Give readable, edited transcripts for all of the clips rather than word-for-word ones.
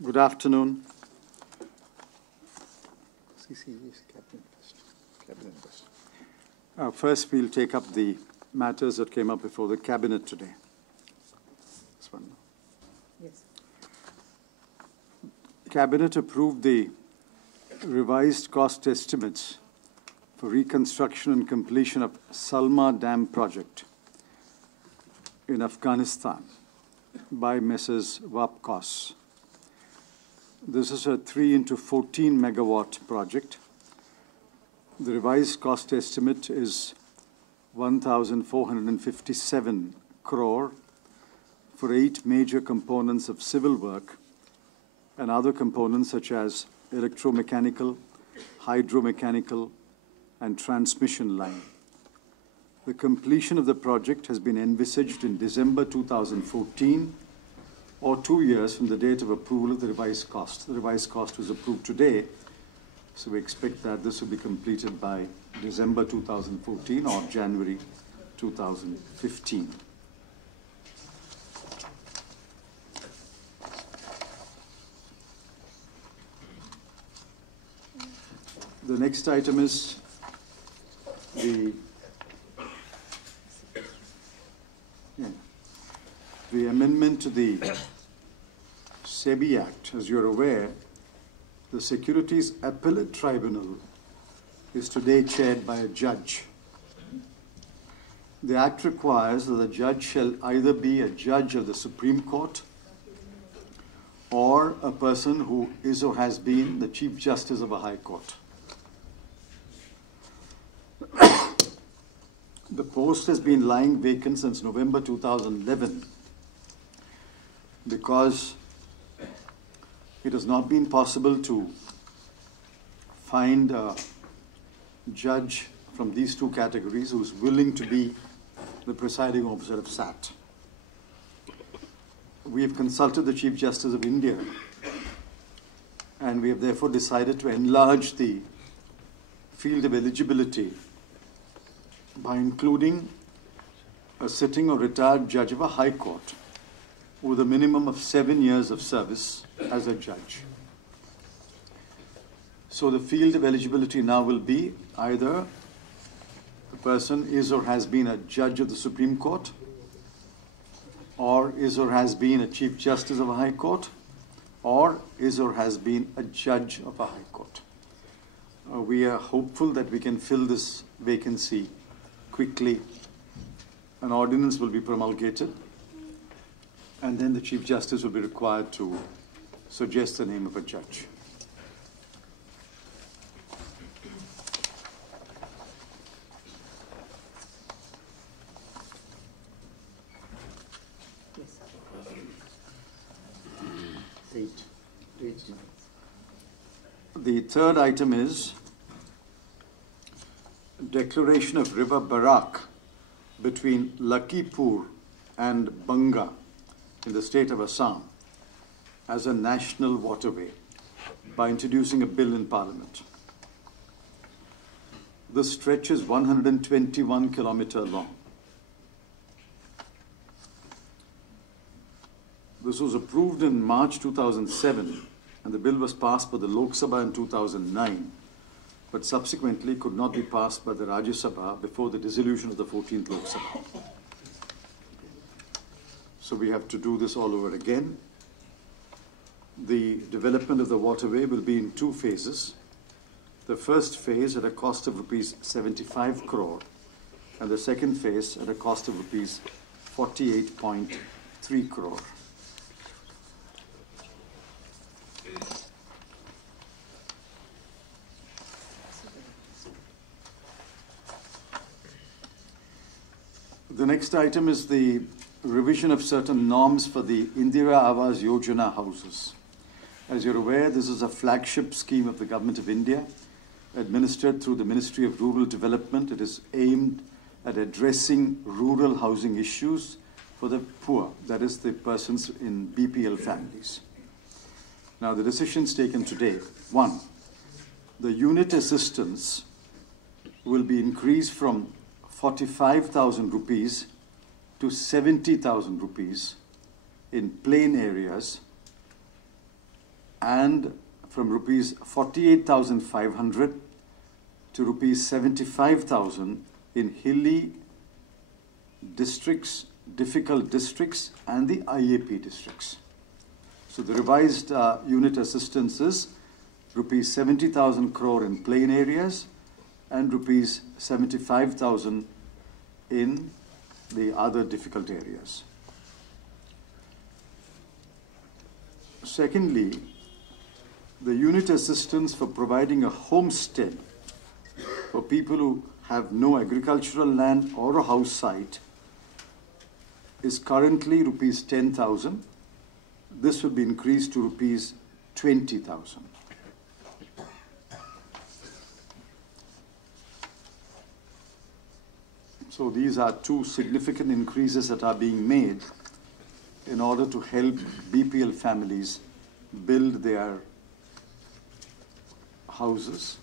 Good afternoon. CCEA Cabinet first. First, we'll take up the matters that came up before the Cabinet today. This one. Yes. Cabinet approved the revised cost estimates for reconstruction and completion of Salma Dam project in Afghanistan by Messrs. Wapcos. This is a 3 into 14 megawatt project. The revised cost estimate is 1,457 crore for 8 major components of civil work and other components such as electromechanical, hydromechanical, and transmission line. The completion of the project has been envisaged in December 2014 or 2 years from the date of approval of the revised cost. The revised cost was approved today, so we expect that this will be completed by December 2014 or January 2015. The next item is the amendment to the SEBI Act. As you're aware, the Securities Appellate Tribunal is today chaired by a judge. The Act requires that the judge shall either be a judge of the Supreme Court or a person who is or has been the Chief Justice of a High Court. The post has been lying vacant since November 2011 because it has not been possible to find a judge from these two categories who is willing to be the presiding officer of SAT. We have consulted the Chief Justice of India, and we have therefore decided to enlarge the field of eligibility by including a sitting or retired judge of a high court with a minimum of 7 years of service as a judge. So the field of eligibility now will be either the person is or has been a judge of the Supreme Court, or is or has been a Chief Justice of a High Court, or is or has been a judge of a High Court. We are hopeful that we can fill this vacancy quickly. An ordinance will be promulgated, and then the Chief Justice will be required to suggest the name of a judge. The third item is declaration of River Barak between Lakipur and Banga in the state of Assam as a national waterway by introducing a bill in Parliament. The stretch is 121 kilometers long. This was approved in March 2007, and the bill was passed by the Lok Sabha in 2009, but subsequently could not be passed by the Rajya Sabha before the dissolution of the 14th Lok Sabha. So we have to do this all over again. The development of the waterway will be in 2 phases. The first phase at a cost of rupees 75 crore, and the second phase at a cost of rupees 48.3 crore. The next item is the revision of certain norms for the Indira Awas Yojana houses. As you're aware, this is a flagship scheme of the Government of India, administered through the Ministry of Rural Development. It is aimed at addressing rural housing issues for the poor, that is, the persons in BPL families. Now, the decisions taken today: 1, the unit assistance will be increased from 45,000 rupees to 70,000 rupees in plain areas and from rupees 48,500 to rupees 75,000 in hilly districts, difficult districts, and the IAP districts. So the revised unit assistance is rupees 70,000 crore in plain areas and rupees 75,000 in the other difficult areas. Secondly, the unit assistance for providing a homestead for people who have no agricultural land or a house site is currently rupees 10,000. This will be increased to rupees 20,000. So these are two significant increases that are being made in order to help BPL families build their houses.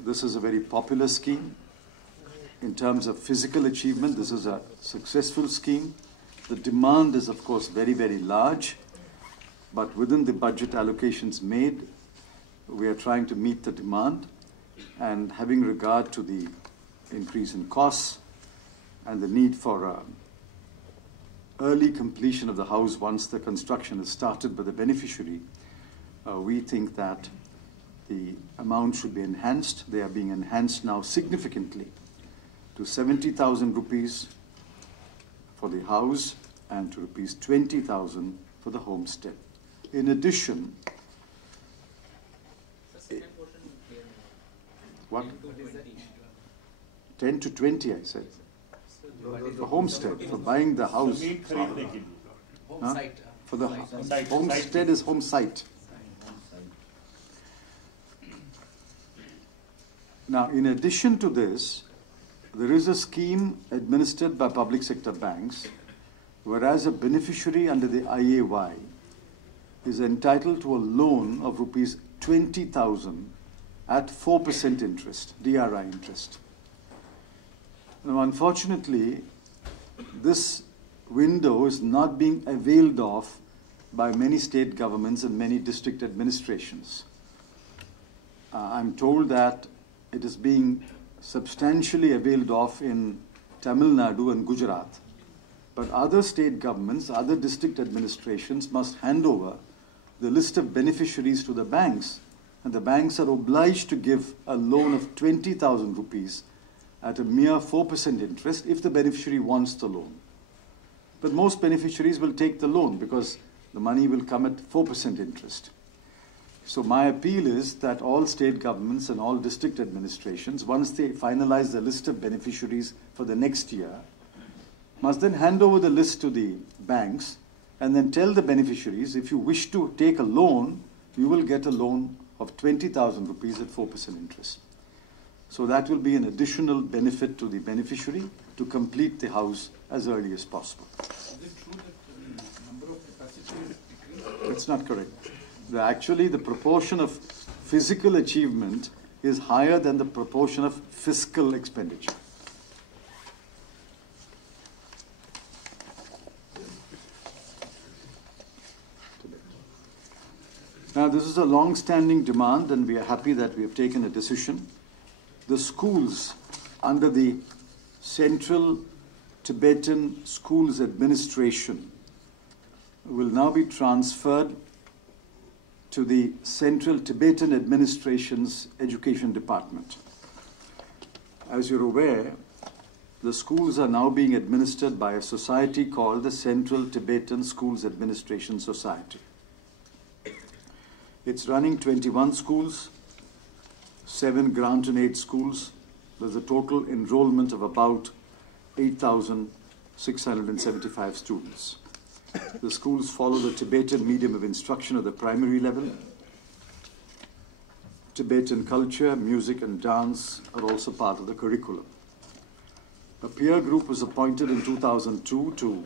This is a very popular scheme. In terms of physical achievement, this is a successful scheme. The demand is, of course, very, very large. But within the budget allocations made, we are trying to meet the demand. And having regard to the increase in costs and the need for early completion of the house once the construction is started by the beneficiary, we think that the amount should be enhanced. They are being enhanced now significantly to 70,000 rupees for the house and to rupees 20,000 for the homestead. In addition, what? 10 to 20, I said. For homestead, for buying the house. Huh? For the homestead is home site. Now, in addition to this, there is a scheme administered by public sector banks, whereas a beneficiary under the IAY is entitled to a loan of rupees 20,000 at 4% interest, DRI interest. Now, unfortunately, this window is not being availed of by many state governments and many district administrations. I'm told that it is being substantially availed of in Tamil Nadu and Gujarat. But other state governments, other district administrations must hand over the list of beneficiaries to the banks, and the banks are obliged to give a loan of 20,000 rupees at a mere 4% interest if the beneficiary wants the loan. But most beneficiaries will take the loan because the money will come at 4% interest. So my appeal is that all state governments and all district administrations, once they finalize the list of beneficiaries for the next year, must then hand over the list to the banks and then tell the beneficiaries, if you wish to take a loan, you will get a loan of 20,000 rupees at 4% interest. So that will be an additional benefit to the beneficiary to complete the house as early as possible. Is it true that the number of capacity is decreased? That's not correct. Actually, the proportion of physical achievement is higher than the proportion of fiscal expenditure. Now, this is a long-standing demand, and we are happy that we have taken a decision. The schools under the Central Tibetan Schools Administration will now be transferred to the Central Tibetan Administration's Education Department. As you're aware, the schools are now being administered by a society called the Central Tibetan Schools Administration Society. It's running 21 schools, 7 grant and aid schools. There's a total enrollment of about 8,675 students. The schools follow the Tibetan medium of instruction at the primary level. Tibetan culture, music, and dance are also part of the curriculum. A peer group was appointed in 2002 to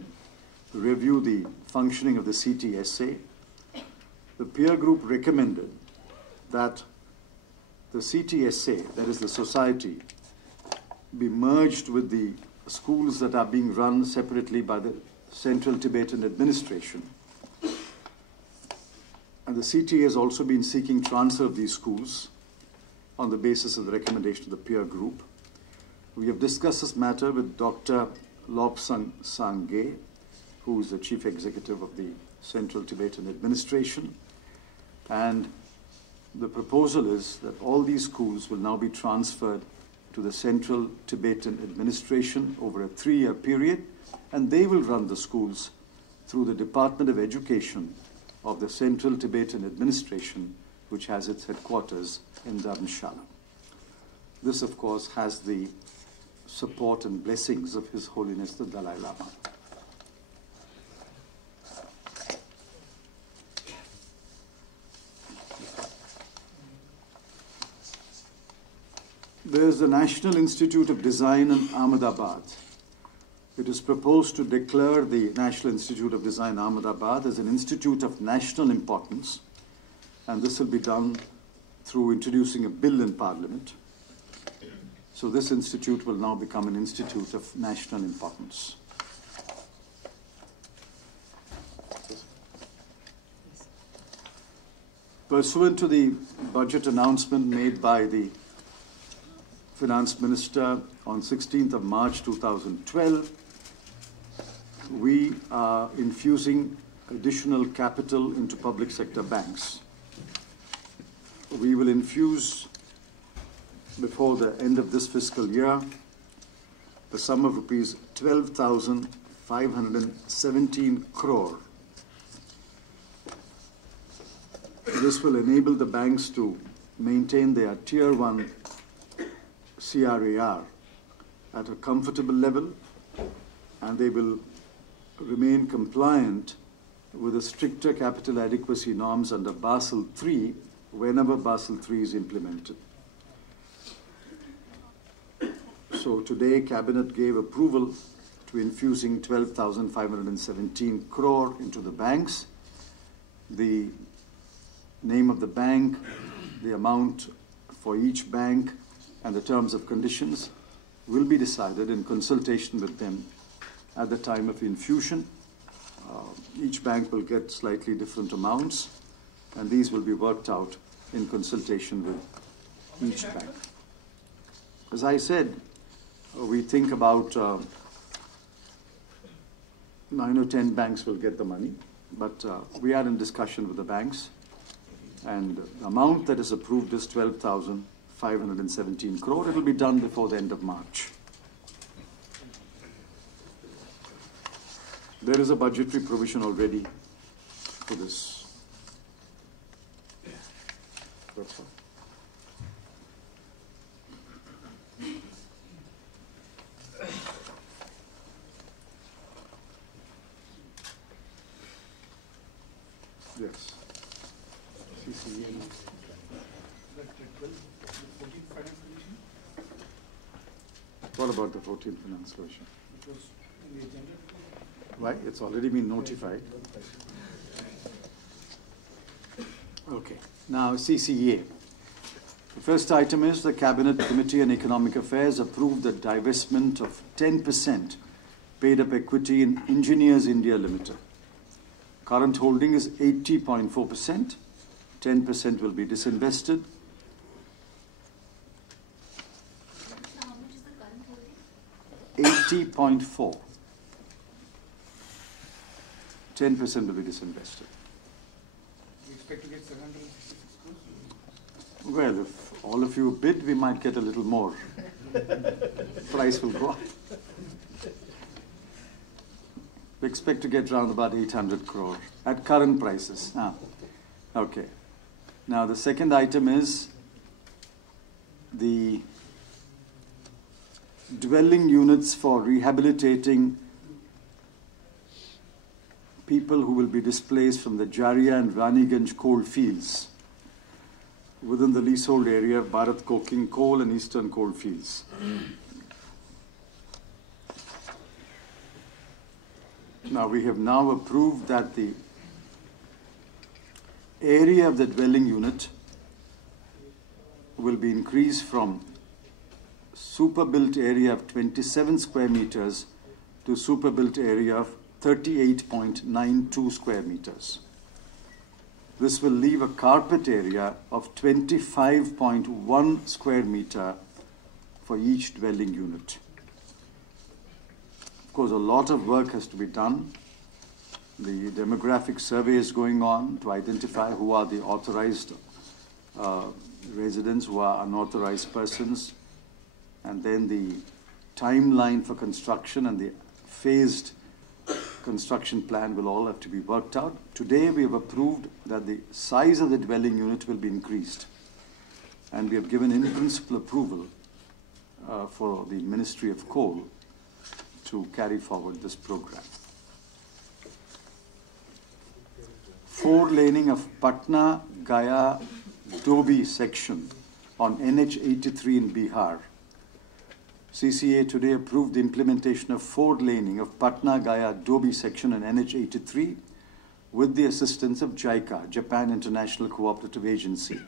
review the functioning of the CTSA. The peer group recommended that the CTSA, that is the society, be merged with the schools that are being run separately by the Central Tibetan Administration. And the CTA has also been seeking transfer of these schools on the basis of the recommendation of the peer group. We have discussed this matter with Dr. Lobsang Sangye, who is the Chief Executive of the Central Tibetan Administration. And the proposal is that all these schools will now be transferred to the Central Tibetan Administration over a 3-year period, and they will run the schools through the Department of Education of the Central Tibetan Administration, which has its headquarters in Dharamshala. This, of course, has the support and blessings of His Holiness the Dalai Lama. There is the National Institute of Design in Ahmedabad. It is proposed to declare the National Institute of Design Ahmedabad as an institute of national importance, and this will be done through introducing a bill in Parliament. So this institute will now become an institute of national importance. Pursuant to the budget announcement made by the Finance Minister on 16th of March 2012, we are infusing additional capital into public sector banks. We will infuse, before the end of this fiscal year, the sum of rupees 12,517 crore. This will enable the banks to maintain their Tier 1 CRAR at a comfortable level, and they will remain compliant with the stricter capital adequacy norms under Basel III whenever Basel III is implemented. So today, Cabinet gave approval to infusing 12,517 crore into the banks. The name of the bank, the amount for each bank, and the terms of conditions will be decided in consultation with them at the time of infusion. Each bank will get slightly different amounts, and these will be worked out in consultation with each bank. As I said, we think about 9 or 10 banks will get the money, but we are in discussion with the banks, and the amount that is approved is 12,517 crore. It will be done before the end of March. There is a budgetary provision already for this. That's all. Yes. CCEA. What about the 14th Finance Commission? It was in the agenda. Why? It's already been notified. Okay. Now, CCEA. The first item is the Cabinet Committee on Economic Affairs approved the divestment of 10% paid-up equity in Engineers India Limited. Current holding is 80.4%. 10% will be disinvested. How much is the current holding? 80.4. 10% will be disinvested. We expect to get 766 crores. Well, if all of you bid, we might get a little more. Price will go up. We expect to get around about 800 crore at current prices. Okay. Now, the second item is the dwelling units for rehabilitating people who will be displaced from the Jaria and Raniganj coal fields within the leasehold area of Bharat Coking Coal and Eastern Coal Fields. Now, we have now approved that the area of the dwelling unit will be increased from super built area of 27 square meters to super built area of 38.92 square meters. This will leave a carpet area of 25.1 square meter for each dwelling unit. Of course, a lot of work has to be done. The demographic survey is going on to identify who are the authorized residents, who are unauthorized persons, and then the timeline for construction and the phased construction plan will all have to be worked out. Today we have approved that the size of the dwelling unit will be increased, and we have given in principle approval for the Ministry of Coal to carry forward this program. 4-laning of Patna-Gaya Dobi section on NH 83 in Bihar. CCEA today approved the implementation of 4-laning of Patna-Gaya Dobi section on NH 83 with the assistance of JICA, Japan International Cooperative Agency.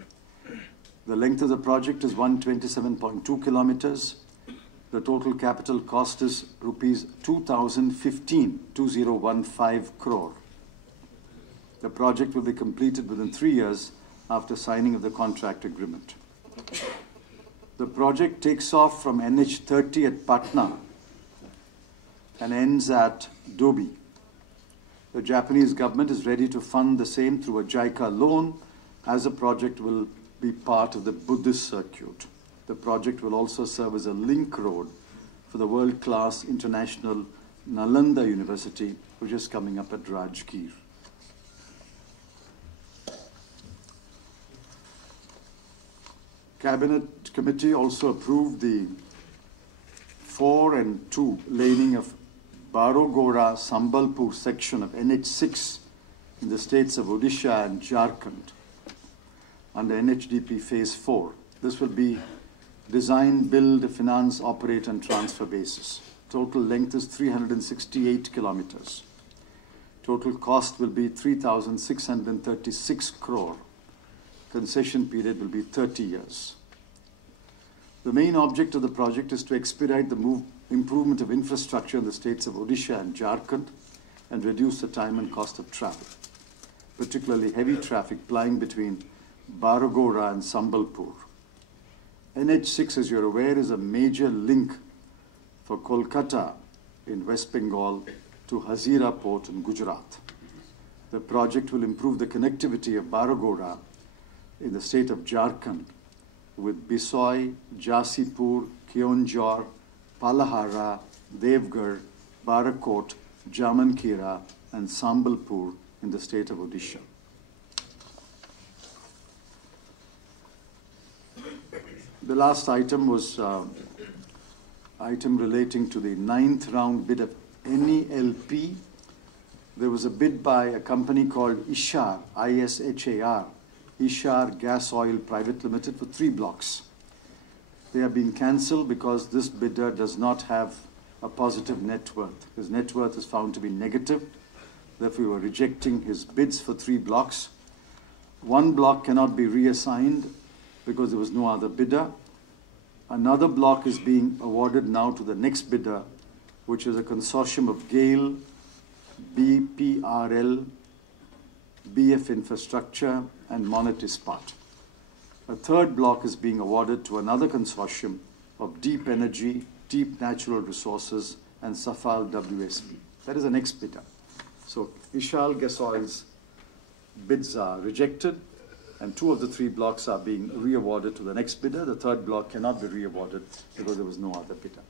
The length of the project is 127.2 kilometers. The total capital cost is rupees 2015 crore. The project will be completed within 3 years after signing of the contract agreement. The project takes off from NH 30 at Patna and ends at Dobi. The Japanese government is ready to fund the same through a JICA loan, as the project will be part of the Buddhist circuit. The project will also serve as a link road for the world-class international Nalanda University, which is coming up at Rajgir. Cabinet Committee also approved the 4 and 2 laning of Barogora-Sambalpur section of NH6 in the states of Odisha and Jharkhand under NHDP Phase 4. This will be design, build, finance, operate and transfer basis. Total length is 368 kilometers. Total cost will be 3,636 crore. Concession period will be 30 years. The main object of the project is to expedite the improvement of infrastructure in the states of Odisha and Jharkhand and reduce the time and cost of travel, particularly heavy traffic plying between Baragora and Sambalpur. NH6, as you're aware, is a major link for Kolkata in West Bengal to Hazira port in Gujarat. The project will improve the connectivity of Baragora in the state of Jharkhand with Bisoi, Jasipur, Keonjhar, Palahara, Devgarh, Barakot, Jamankira and Sambalpur in the state of Odisha. The last item was item relating to the 9th round bid of NELP. There was a bid by a company called Ishar, ISHAR, Ishar Gas Oil Private Limited for 3 blocks. They have been cancelled because this bidder does not have a positive net worth. His net worth is found to be negative. Therefore, we were rejecting his bids for 3 blocks. 1 block cannot be reassigned because there was no other bidder. Another block is being awarded now to the next bidder, which is a consortium of GAIL, BPRL, BF Infrastructure, and Monet Ispat. A 3rd block is being awarded to another consortium of Deep Energy, Deep Natural Resources, and Safal WSP. That is the next bidder. So Ishal Gas Oil's bids are rejected, and 2 of the 3 blocks are being re-awarded to the next bidder. The 3rd block cannot be re-awarded because there was no other bidder.